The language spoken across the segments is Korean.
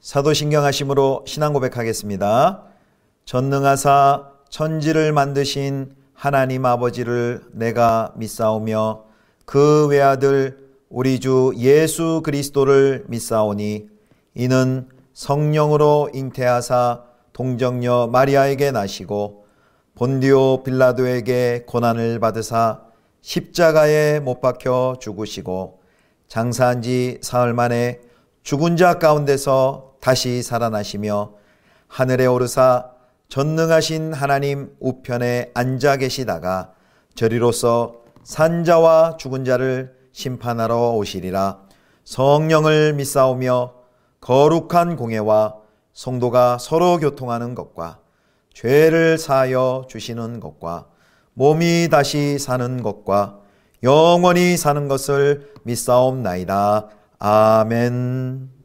사도신경 하심으로 신앙 고백하겠습니다. 전능하사 천지를 만드신 하나님 아버지를 내가 믿사오며 그 외아들 우리 주 예수 그리스도를 믿사오니 이는 성령으로 잉태하사 동정녀 마리아에게 나시고 본디오 빌라도에게 고난을 받으사 십자가에 못 박혀 죽으시고 장사한 지 사흘 만에 죽은 자 가운데서 다시 살아나시며 하늘에 오르사 전능하신 하나님 우편에 앉아 계시다가 저리로서 산자와 죽은 자를 심판하러 오시리라. 성령을 믿사오며 거룩한 공예와 성도가 서로 교통하는 것과 죄를 사하여 주시는 것과 몸이 다시 사는 것과 영원히 사는 것을 믿사옵나이다. 아멘.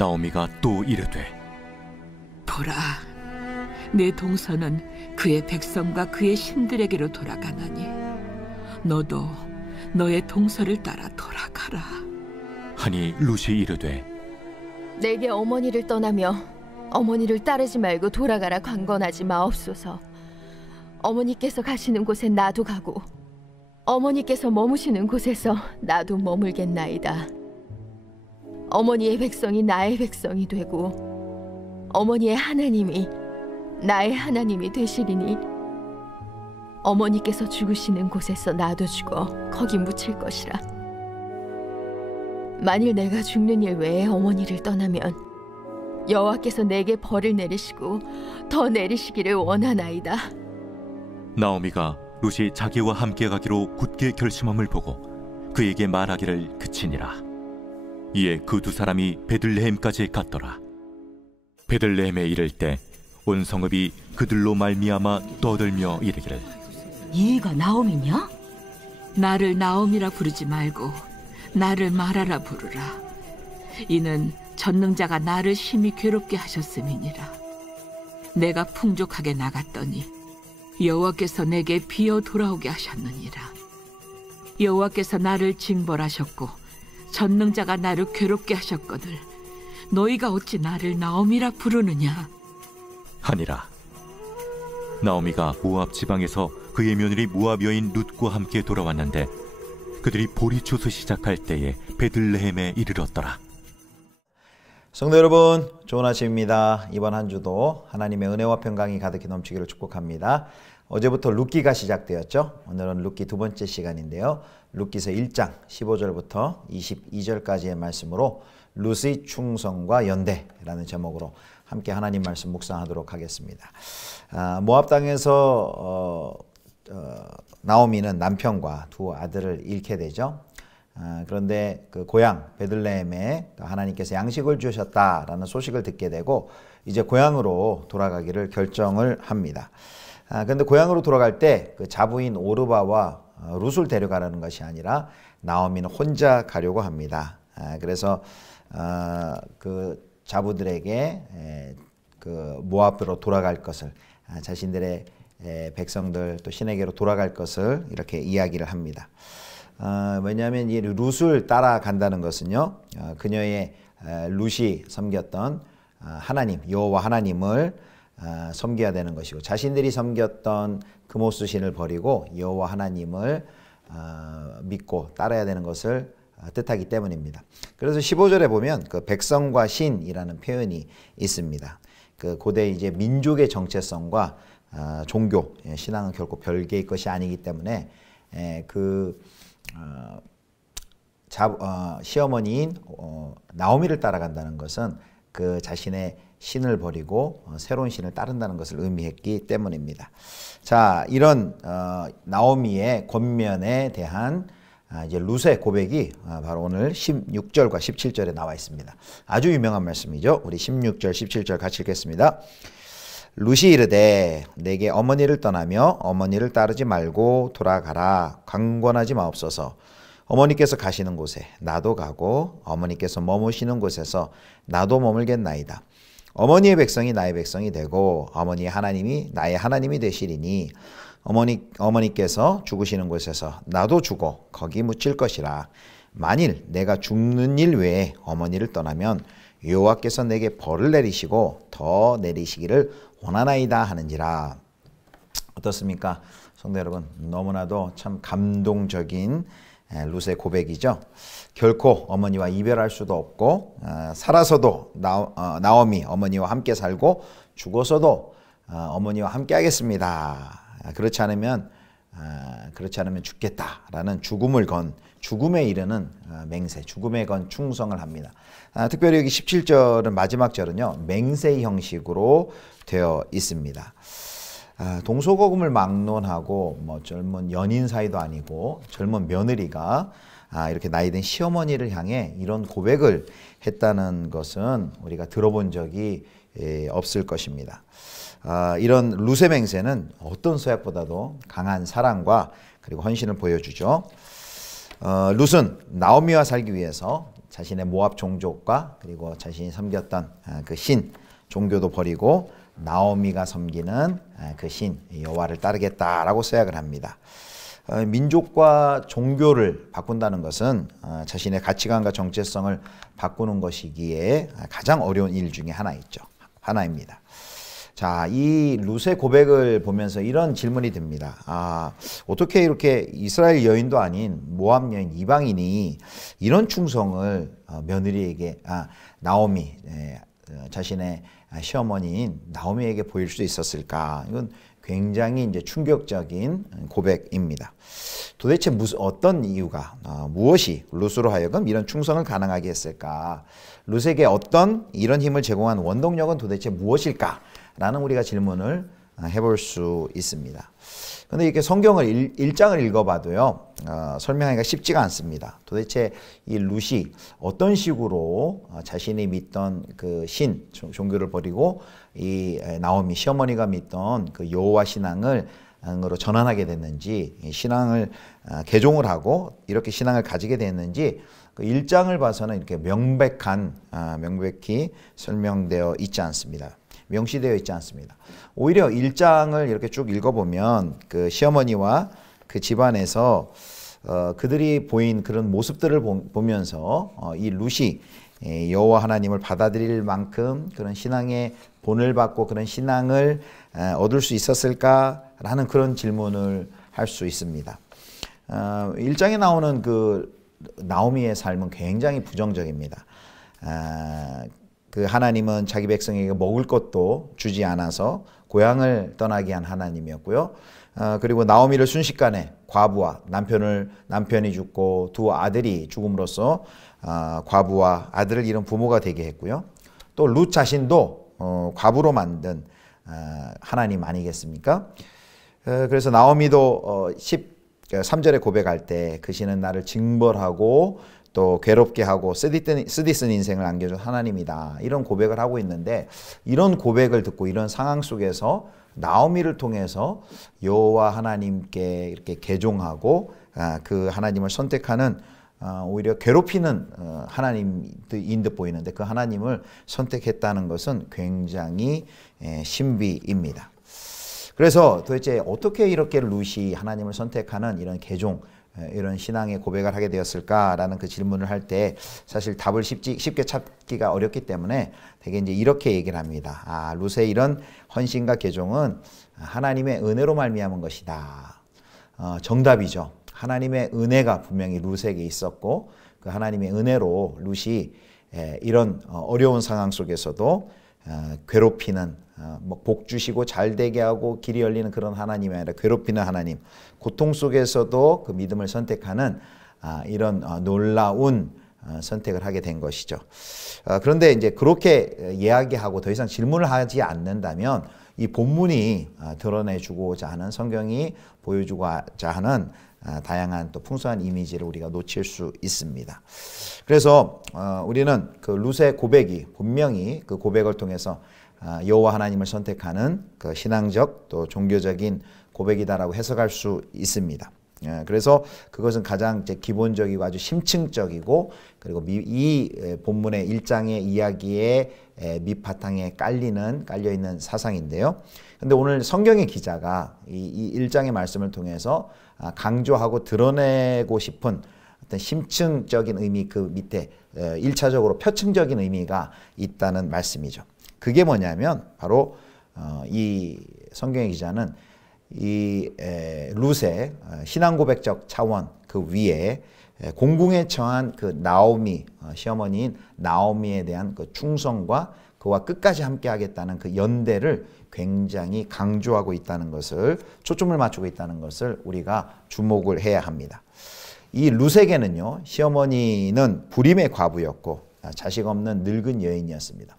나오미가 또 이르되 보라, 내 동서는 그의 백성과 그의 신들에게로 돌아가나니 너도 너의 동서를 따라 돌아가라 하니 룻이 이르되 내게 어머니를 떠나며 어머니를 따르지 말고 돌아가라 강건하지 마옵소서. 어머니께서 가시는 곳에 나도 가고 어머니께서 머무시는 곳에서 나도 머물겠나이다. 어머니의 백성이 나의 백성이 되고 어머니의 하나님이 나의 하나님이 되시리니 어머니께서 죽으시는 곳에서 나도 죽어 거기 묻힐 것이라. 만일 내가 죽는 일 외에 어머니를 떠나면 여호와께서 내게 벌을 내리시고 더 내리시기를 원하나이다. 나오미가 룻이 자기와 함께 가기로 굳게 결심함을 보고 그에게 말하기를 그치니라. 이에 그 두 사람이 베들레헴까지 갔더라. 베들레헴에 이를 때 온 성읍이 그들로 말미암아 떠들며 이르기를 얘가 나오미냐? 나를 나옴이라 부르지 말고 나를 마라라 부르라. 이는 전능자가 나를 심히 괴롭게 하셨음이니라. 내가 풍족하게 나갔더니 여호와께서 내게 비어 돌아오게 하셨느니라. 여호와께서 나를 징벌하셨고 전능자가 나를 괴롭게 하셨거늘 너희가 어찌 나를 나옴이라 부르느냐 하니라. 나오미가 모압 지방에서 그의 며느리 모압 여인 룻과 함께 돌아왔는데 그들이 보리초소 시작할 때에 베들레헴에 이르렀더라. 성도 여러분, 좋은 아침입니다. 이번 한 주도 하나님의 은혜와 평강이 가득히 넘치기를 축복합니다. 어제부터 룻기가 시작되었죠. 오늘은 룻기 두 번째 시간인데요. 룻기서 1장 15절부터 22절까지의 말씀으로 룻의 충성과 연대라는 제목으로 함께 하나님 말씀 묵상하도록 하겠습니다. 모압 땅에서 나오미는 남편과 두 아들을 잃게 되죠. 그런데 그 고향 베들레헴에 하나님께서 양식을 주셨다라는 소식을 듣게 되고 이제 고향으로 돌아가기를 결정을 합니다. 그런데 고향으로 돌아갈 때 그 자부인 오르바와 룻을 데려가라는 것이 아니라 나오미는 혼자 가려고 합니다. 그래서 그 자부들에게 그 모압으로 돌아갈 것을 자신들의 백성들 또 신에게로 돌아갈 것을 이렇게 이야기를 합니다. 왜냐하면 이 룻을 따라간다는 것은요, 그녀의 룻이 섬겼던 하나님 여호와 하나님을 섬겨야 되는 것이고 자신들이 섬겼던 그모스 신을 버리고 여호와 하나님을 믿고 따라야 되는 것을 뜻하기 때문입니다. 그래서 15절에 보면 그 백성과 신이라는 표현이 있습니다. 그 고대 이제 민족의 정체성과 종교, 신앙은 결코 별개의 것이 아니기 때문에 시어머니인 나오미를 따라간다는 것은 그 자신의 신을 버리고 새로운 신을 따른다는 것을 의미했기 때문입니다. 자, 이런 나오미의 권면에 대한 이제 룻의 고백이 바로 오늘 16절과 17절에 나와 있습니다. 아주 유명한 말씀이죠. 우리 16절, 17절 같이 읽겠습니다. 룻이 이르되 내게 어머니를 떠나며 어머니를 따르지 말고 돌아가라. 강권하지 마옵소서. 어머니께서 가시는 곳에 나도 가고 어머니께서 머무시는 곳에서 나도 머물겠나이다. 어머니의 백성이 나의 백성이 되고 어머니의 하나님이 나의 하나님이 되시리니 어머니께서 죽으시는 곳에서 나도 죽어 거기 묻힐 것이라. 만일 내가 죽는 일 외에 어머니를 떠나면 여호와께서 내게 벌을 내리시고 더 내리시기를 원하나이다 하는지라. 어떻습니까? 성도 여러분, 너무나도 참 감동적인 룻의 고백이죠. 결코 어머니와 이별할 수도 없고 살아서도 나오미 어머니와 함께 살고 죽어서도 어머니와 함께 하겠습니다. 그렇지 않으면 죽겠다라는 죽음에 이르는 맹세, 죽음에 건 충성을 합니다. 특별히 여기 17절은 마지막 절은요, 맹세 형식으로 되어 있습니다. 동서고금을 막론하고 뭐 젊은 연인 사이도 아니고 젊은 며느리가 이렇게 나이든 시어머니를 향해 이런 고백을 했다는 것은 우리가 들어본 적이 없을 것입니다. 이런 룻의 맹세는 어떤 서약보다도 강한 사랑과 그리고 헌신을 보여주죠. 룻은 나오미와 살기 위해서 자신의 모압 종족과 그리고 자신이 섬겼던 그 신 종교도 버리고 나오미가 섬기는 그 신 여호와를 따르겠다라고 서약을 합니다. 민족과 종교를 바꾼다는 것은 자신의 가치관과 정체성을 바꾸는 것이기에 가장 어려운 일 중에 하나입니다. 자, 이 룻의 고백을 보면서 이런 질문이 듭니다. 어떻게 이렇게 이스라엘 여인도 아닌 모압 여인 이방인이 이런 충성을 며느리에게 나오미 자신의 시어머니인 나오미에게 보일 수 있었을까? 이건 굉장히 이제 충격적인 고백입니다. 도대체 어떤 이유가 무엇이 룻으로 하여금 이런 충성을 가능하게 했을까? 룻에게 어떤 이런 힘을 제공한 원동력은 도대체 무엇일까라는 우리가 질문을 해볼 수 있습니다. 그런데 이렇게 성경을 1장을 읽어봐도요, 설명하기가 쉽지가 않습니다. 도대체 이 룻이 어떤 식으로 자신이 믿던 그 종교를 버리고 이 나오미 시어머니가 믿던 그 여호와 신앙을 으로 전환하게 됐는지, 신앙을 개종을 하고 이렇게 신앙을 가지게 됐는지 그 1장을 봐서는 이렇게 명백히 설명되어 있지 않습니다. 명시되어 있지 않습니다. 오히려 1장을 이렇게 쭉 읽어보면 그 시어머니와 그 집안에서 그들이 보인 그런 모습들을 보면서 이 룻이 여호와 하나님을 받아들일 만큼 그런 신앙의 본을 받고 그런 신앙을 얻을 수 있었을까라는 그런 질문을 할 수 있습니다. 1장에 나오는 그 나오미의 삶은 굉장히 부정적입니다. 그 하나님은 자기 백성에게 먹을 것도 주지 않아서 고향을 떠나게 한 하나님이었고요. 그리고 나오미를 순식간에 과부와 남편이 죽고 두 아들이 죽음으로써 과부와 아들을 잃은 부모가 되게 했고요. 또 룻 자신도 과부로 만든 하나님 아니겠습니까? 그래서 나오미도 13절에 고백할 때 그 신은 나를 징벌하고 또 괴롭게 하고 쓰디쓴 인생을 안겨준 하나님이다, 이런 고백을 하고 있는데, 이런 고백을 듣고 이런 상황 속에서 나오미를 통해서 여호와 하나님께 이렇게 개종하고 그 하나님을 선택하는 오히려 괴롭히는 하나님인 듯 보이는데 그 하나님을 선택했다는 것은 굉장히 신비입니다. 그래서 도대체 어떻게 이렇게 룻이 하나님을 선택하는 이런 개종, 이런 신앙의 고백을 하게 되었을까라는 그 질문을 할 때 사실 답을 쉽게 찾기가 어렵기 때문에 되게 이제 이렇게 얘기를 합니다. 룻의 이런 헌신과 개종은 하나님의 은혜로 말미암은 것이다. 정답이죠. 하나님의 은혜가 분명히 룻에게 있었고 그 하나님의 은혜로 룻이 이런 어려운 상황 속에서도 괴롭히는 복 주시고 잘 되게 하고 길이 열리는 그런 하나님이 아니라 괴롭히는 하나님, 고통 속에서도 그 믿음을 선택하는 이런 놀라운 선택을 하게 된 것이죠. 그런데 이제 그렇게 이야기하고 더 이상 질문을 하지 않는다면 이 본문이 드러내주고자 하는, 성경이 보여주고자 하는 다양한 또 풍성한 이미지를 우리가 놓칠 수 있습니다. 그래서 우리는 그 룻의 고백이 분명히 그 고백을 통해서 여호와 하나님을 선택하는 그 신앙적 또 종교적인 고백이다라고 해석할 수 있습니다. 그래서 그것은 가장 기본적이고 아주 심층적이고, 그리고 이 본문의 1장의 이야기의 밑바탕에 깔려있는 사상인데요. 근데 오늘 성경의 기자가 이 1장의 말씀을 통해서 강조하고 드러내고 싶은 어떤 심층적인 의미, 그 밑에 1차적으로 표층적인 의미가 있다는 말씀이죠. 그게 뭐냐면 바로 이 성경의 기자는 이 룻의 신앙 고백적 차원 그 위에 공궁에 처한 그 나오미, 시어머니인 나오미에 대한 그 충성과 그와 끝까지 함께 하겠다는 그 연대를 굉장히 강조하고 있다는 것을, 초점을 맞추고 있다는 것을 우리가 주목을 해야 합니다. 이 룻에게는요, 시어머니는 불임의 과부였고 자식 없는 늙은 여인이었습니다.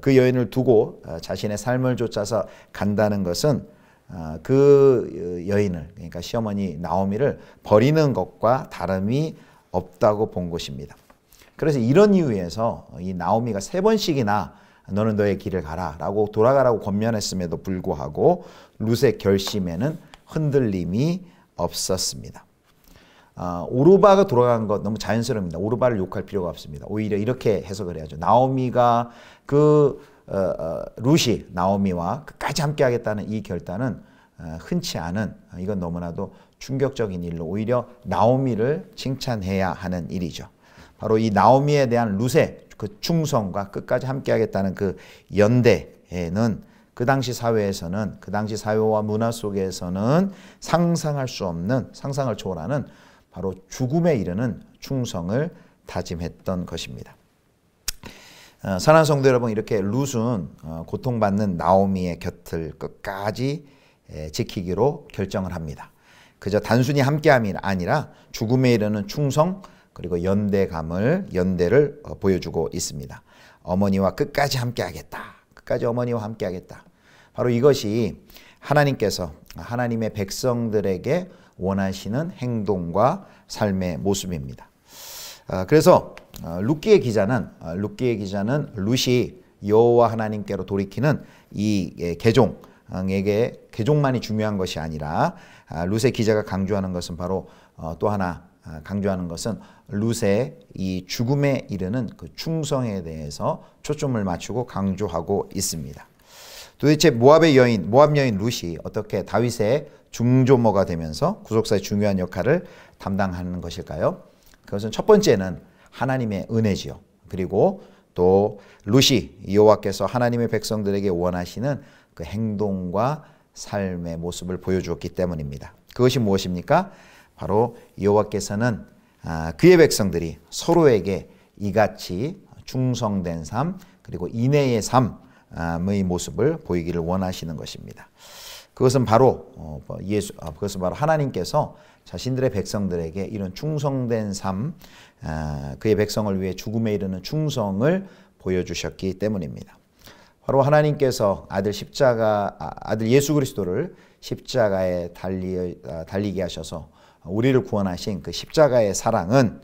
그 여인을 두고 자신의 삶을 쫓아서 간다는 것은 그 여인을, 그러니까 시어머니 나오미를 버리는 것과 다름이 없다고 본 것입니다. 그래서 이런 이유에서 이 나오미가 3번씩이나 너는 너의 길을 가라 라고 돌아가라고 권면했음에도 불구하고 룻의 결심에는 흔들림이 없었습니다. 오르바가 돌아간 것 너무 자연스럽습니다. 오르바를 욕할 필요가 없습니다. 오히려 이렇게 해석을 해야죠. 나오미가 룻이 나오미와 끝까지 함께 하겠다는 이 결단은 흔치 않은, 이건 너무나도 충격적인 일로 오히려 나오미를 칭찬해야 하는 일이죠. 바로 이 나오미에 대한 룻의 그 충성과 끝까지 함께 하겠다는 그 연대에는 그 당시 사회에서는, 그 당시 사회와 문화 속에서는 상상할 수 없는, 상상을 초월하는 바로 죽음에 이르는 충성을 다짐했던 것입니다. 사랑하는 성도 여러분, 이렇게 룻은 고통받는 나오미의 곁을 끝까지 지키기로 결정을 합니다. 그저 단순히 함께함이 아니라 죽음에 이르는 충성, 그리고 연대를 보여주고 있습니다. 어머니와 끝까지 함께하겠다. 끝까지 어머니와 함께하겠다. 바로 이것이 하나님께서 하나님의 백성들에게 원하시는 행동과 삶의 모습입니다. 그래서 룻기의 기자는 룻이 여호와 하나님께로 돌이키는 이 개종만이 중요한 것이 아니라 룻의 기자가 강조하는 것은 바로 또 하나 강조하는 것은 룻의 이 죽음에 이르는 그 충성에 대해서 초점을 맞추고 강조하고 있습니다. 도대체 모압 여인 룻이 어떻게 다윗의 중조모가 되면서 구속사의 중요한 역할을 담당하는 것일까요? 그것은 첫 번째는 하나님의 은혜지요. 그리고 또 룻이 여호와께서 하나님의 백성들에게 원하시는 그 행동과 삶의 모습을 보여주었기 때문입니다. 그것이 무엇입니까? 바로 여호와께서는 그의 백성들이 서로에게 이같이 충성된 삶 그리고 인내의 삶의 모습을 보이기를 원하시는 것입니다. 그것은 바로 하나님께서 자신들의 백성들에게 이런 충성된 삶, 그의 백성을 위해 죽음에 이르는 충성을 보여주셨기 때문입니다. 바로 하나님께서 아들 예수 그리스도를 십자가에 달리게 하셔서 우리를 구원하신 그 십자가의 사랑은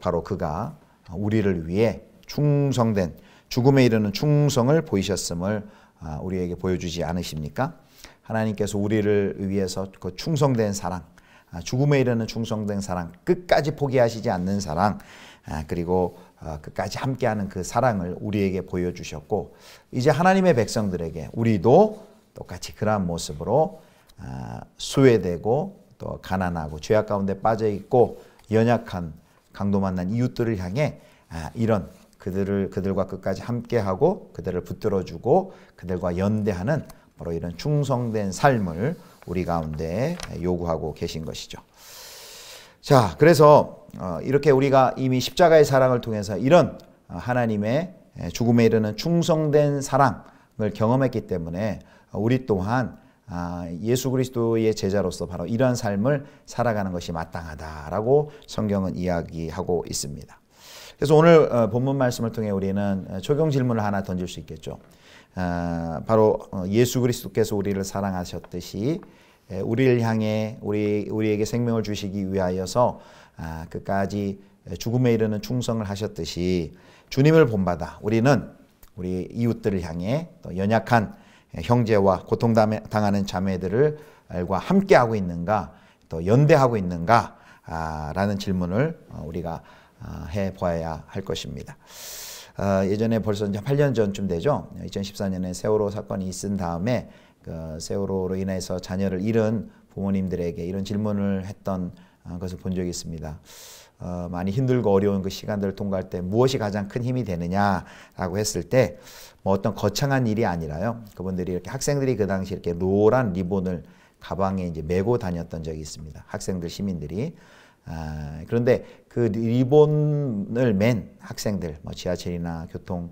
바로 그가 우리를 위해 충성된 죽음에 이르는 충성을 보이셨음을 우리에게 보여주지 않으십니까? 하나님께서 우리를 위해서 그 충성된 사랑, 죽음에 이르는 충성된 사랑, 끝까지 포기하시지 않는 사랑, 그리고 끝까지 함께하는 그 사랑을 우리에게 보여주셨고, 이제 하나님의 백성들에게 우리도 똑같이 그러한 모습으로 소외되고 또 가난하고 죄악 가운데 빠져있고 연약한 강도 만난 이웃들을 향해 이런 그들과 끝까지 함께하고 그들을 붙들어주고 그들과 연대하는 바로 이런 충성된 삶을 우리 가운데 요구하고 계신 것이죠. 자, 그래서 이렇게 우리가 이미 십자가의 사랑을 통해서 이런 하나님의 죽음에 이르는 충성된 사랑을 경험했기 때문에 우리 또한 예수 그리스도의 제자로서 바로 이러한 삶을 살아가는 것이 마땅하다라고 성경은 이야기하고 있습니다. 그래서 오늘 본문 말씀을 통해 우리는 적용 질문을 하나 던질 수 있겠죠. 바로 예수 그리스도께서 우리를 사랑하셨듯이 우리를 향해 우리에게 생명을 주시기 위하여서 끝까지 죽음에 이르는 충성을 하셨듯이 주님을 본받아 우리는 우리 이웃들을 향해 또 연약한 형제와 고통당하는 자매들과 함께하고 있는가 또 연대하고 있는가 라는 질문을 우리가 해보아야 할 것입니다. 예전에 벌써 이제 8년 전쯤 되죠. 2014년에 세월호 사건이 있은 다음에 그 세월호로 인해서 자녀를 잃은 부모님들에게 이런 질문을 했던 것을 본 적이 있습니다. 많이 힘들고 어려운 그 시간들을 통과할 때 무엇이 가장 큰 힘이 되느냐라고 했을 때 뭐 어떤 거창한 일이 아니라요. 그분들이 이렇게 학생들이 그 당시 이렇게 노란 리본을 가방에 이제 메고 다녔던 적이 있습니다. 학생들, 시민들이. 그런데 그 리본을 맨 학생들, 뭐 지하철이나 교통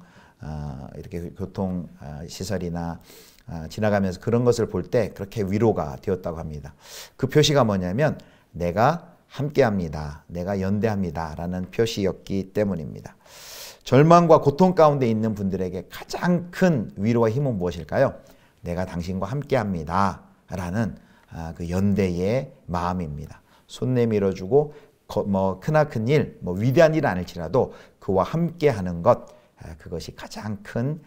시설이나 지나가면서 그런 것을 볼 때 그렇게 위로가 되었다고 합니다. 그 표시가 뭐냐면 내가 함께합니다. 내가 연대합니다. 라는 표시였기 때문입니다. 절망과 고통 가운데 있는 분들에게 가장 큰 위로와 힘은 무엇일까요? 내가 당신과 함께합니다. 라는 그 연대의 마음입니다. 손 내밀어주고 크나큰 일, 위대한 일 아닐지라도 그와 함께하는 것, 그것이 가장 큰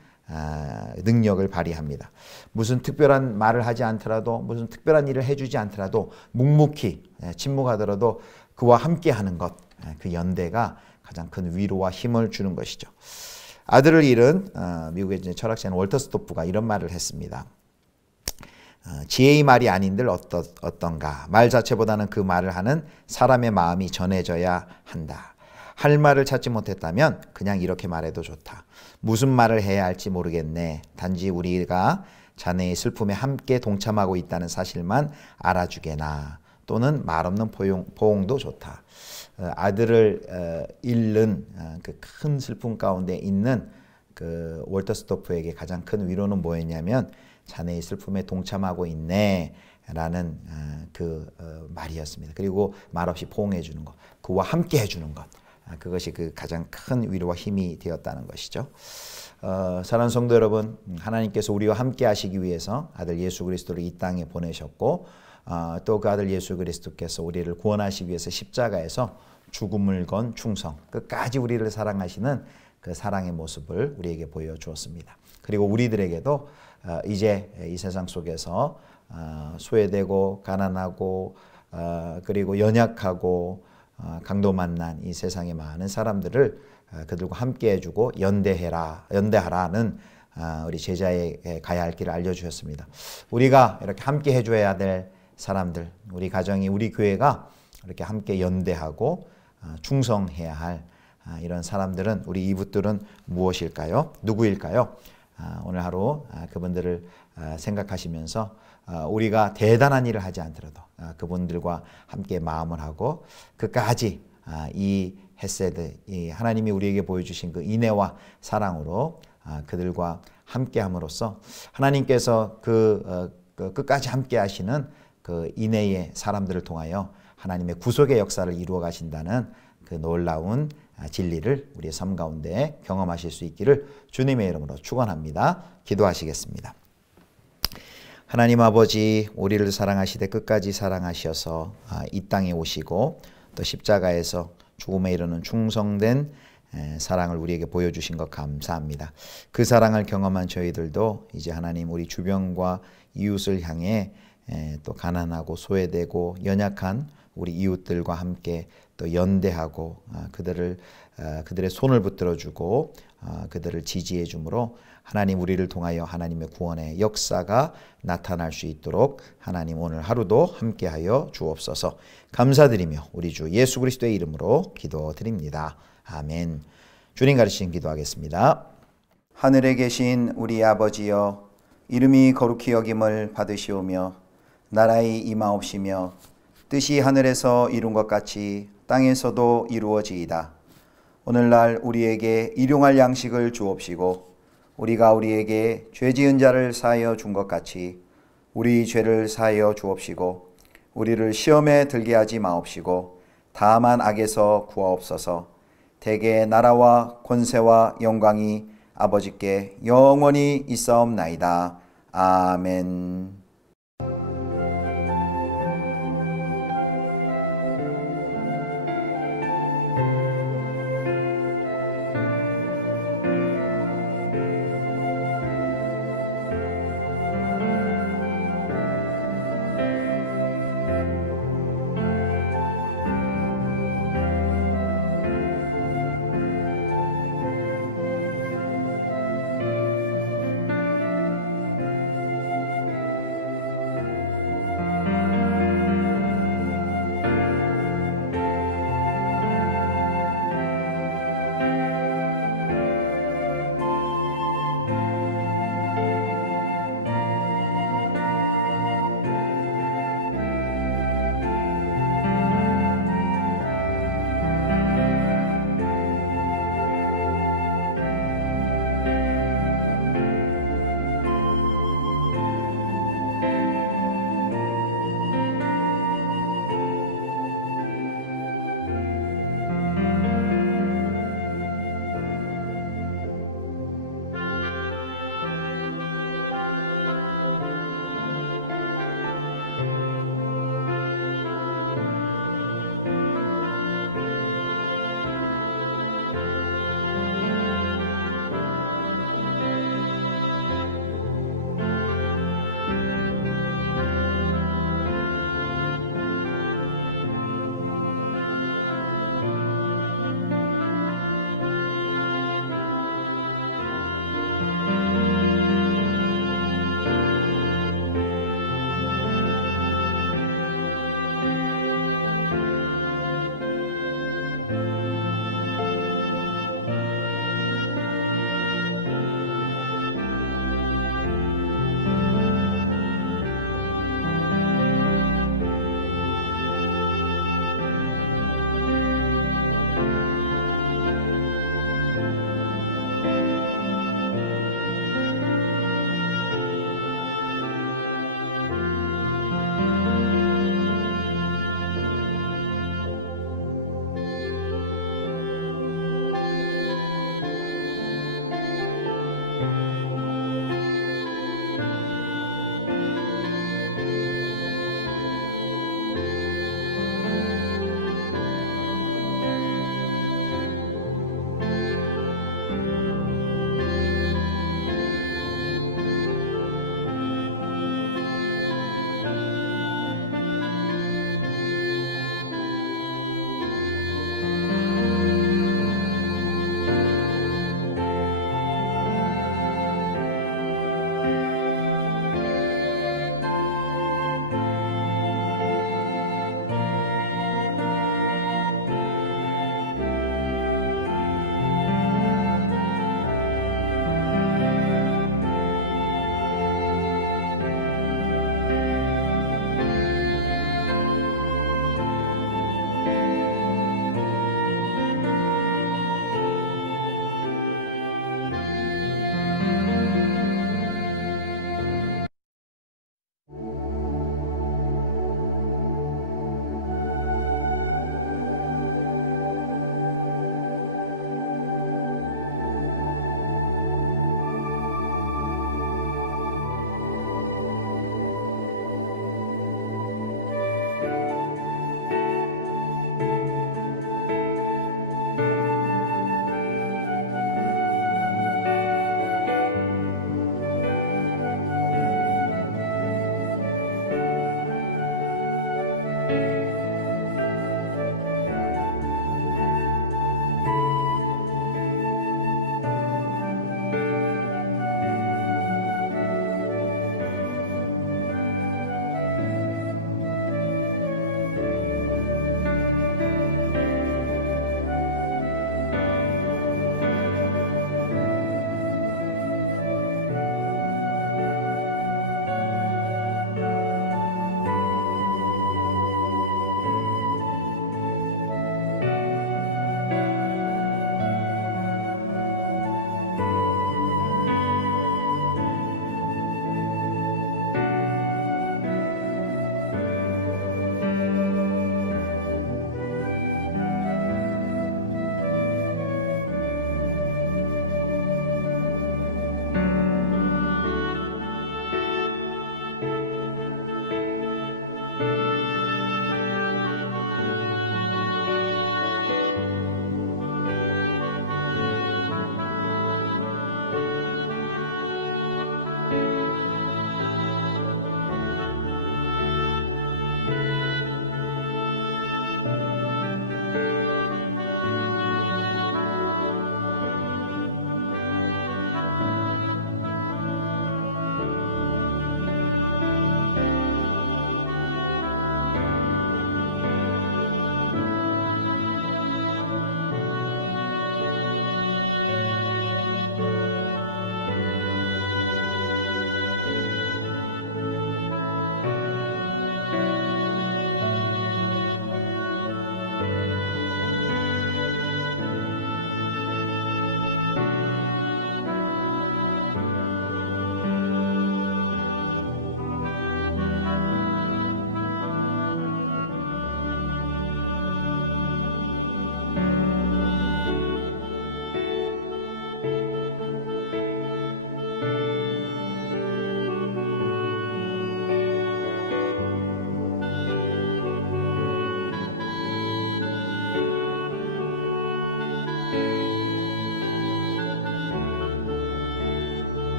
능력을 발휘합니다. 무슨 특별한 말을 하지 않더라도 무슨 특별한 일을 해주지 않더라도 묵묵히 침묵하더라도 그와 함께하는 것, 그 연대가 가장 큰 위로와 힘을 주는 것이죠. 아들을 잃은 미국의 철학자인 월터 스토프가 이런 말을 했습니다. 지혜의 말이 아닌들 어떤가. 말 자체보다는 그 말을 하는 사람의 마음이 전해져야 한다. 할 말을 찾지 못했다면 그냥 이렇게 말해도 좋다. 무슨 말을 해야 할지 모르겠네. 단지 우리가 자네의 슬픔에 함께 동참하고 있다는 사실만 알아주게나. 또는 말 없는 포옹도 좋다. 아들을 잃는 그 큰 슬픔 가운데 있는 그 월터 스토프에게 가장 큰 위로는 뭐였냐면 자네의 슬픔에 동참하고 있네 라는 말이었습니다. 그리고 말없이 포옹해 주는 것, 그와 함께 해주는 것, 그것이 그 가장 큰 위로와 힘이 되었다는 것이죠. 사랑하는 성도 여러분, 하나님께서 우리와 함께 하시기 위해서 아들 예수 그리스도를 이 땅에 보내셨고 또 그 아들 예수 그리스도께서 우리를 구원하시기 위해서 십자가에서 죽음을 건 충성, 끝까지 우리를 사랑하시는 그 사랑의 모습을 우리에게 보여주었습니다. 그리고 우리들에게도 이제 이 세상 속에서 소외되고 가난하고 그리고 연약하고 강도 만난 이 세상의 많은 사람들을 그들과 함께 해주고 연대하라는 우리 제자에 가야 할 길을 알려주셨습니다. 우리가 이렇게 함께 해줘야 될 사람들, 우리 가정이, 우리 교회가 이렇게 함께 연대하고 충성해야 할 이런 사람들은, 우리 이웃들은 무엇일까요? 누구일까요? 오늘 하루 그분들을 생각하시면서 우리가 대단한 일을 하지 않더라도 그분들과 함께 마음을 하고 끝까지 이 헤세드, 이 하나님이 우리에게 보여주신 그 인애와 사랑으로 그들과 함께함으로써 하나님께서 끝까지 함께 하시는 그 인애의 사람들을 통하여 하나님의 구속의 역사를 이루어 가신다는 그 놀라운 진리를 우리의 삶 가운데 경험하실 수 있기를 주님의 이름으로 축원합니다. 기도하시겠습니다. 하나님 아버지, 우리를 사랑하시되 끝까지 사랑하셔서 이 땅에 오시고 또 십자가에서 죽음에 이르는 충성된 사랑을 우리에게 보여주신 것 감사합니다. 그 사랑을 경험한 저희들도 이제 하나님 우리 주변과 이웃을 향해 또 가난하고 소외되고 연약한 우리 이웃들과 함께 또 연대하고 그들의 손을 붙들어주고 그들을 지지해 주므로 하나님 우리를 통하여 하나님의 구원의 역사가 나타날 수 있도록 하나님 오늘 하루도 함께하여 주옵소서. 감사드리며 우리 주 예수 그리스도의 이름으로 기도드립니다. 아멘. 주님 가르치신 기도하겠습니다. 하늘에 계신 우리 아버지여, 이름이 거룩히 여김을 받으시오며 나라의 임하옵시며 뜻이 하늘에서 이룬 것 같이 땅에서도 이루어지이다. 오늘날 우리에게 일용할 양식을 주옵시고 우리가 우리에게 죄 지은 자를 사하여 준 것 같이 우리 죄를 사하여 주옵시고 우리를 시험에 들게 하지 마옵시고 다만 악에서 구하옵소서. 대개 나라와 권세와 영광이 아버지께 영원히 있사옵나이다. 아멘.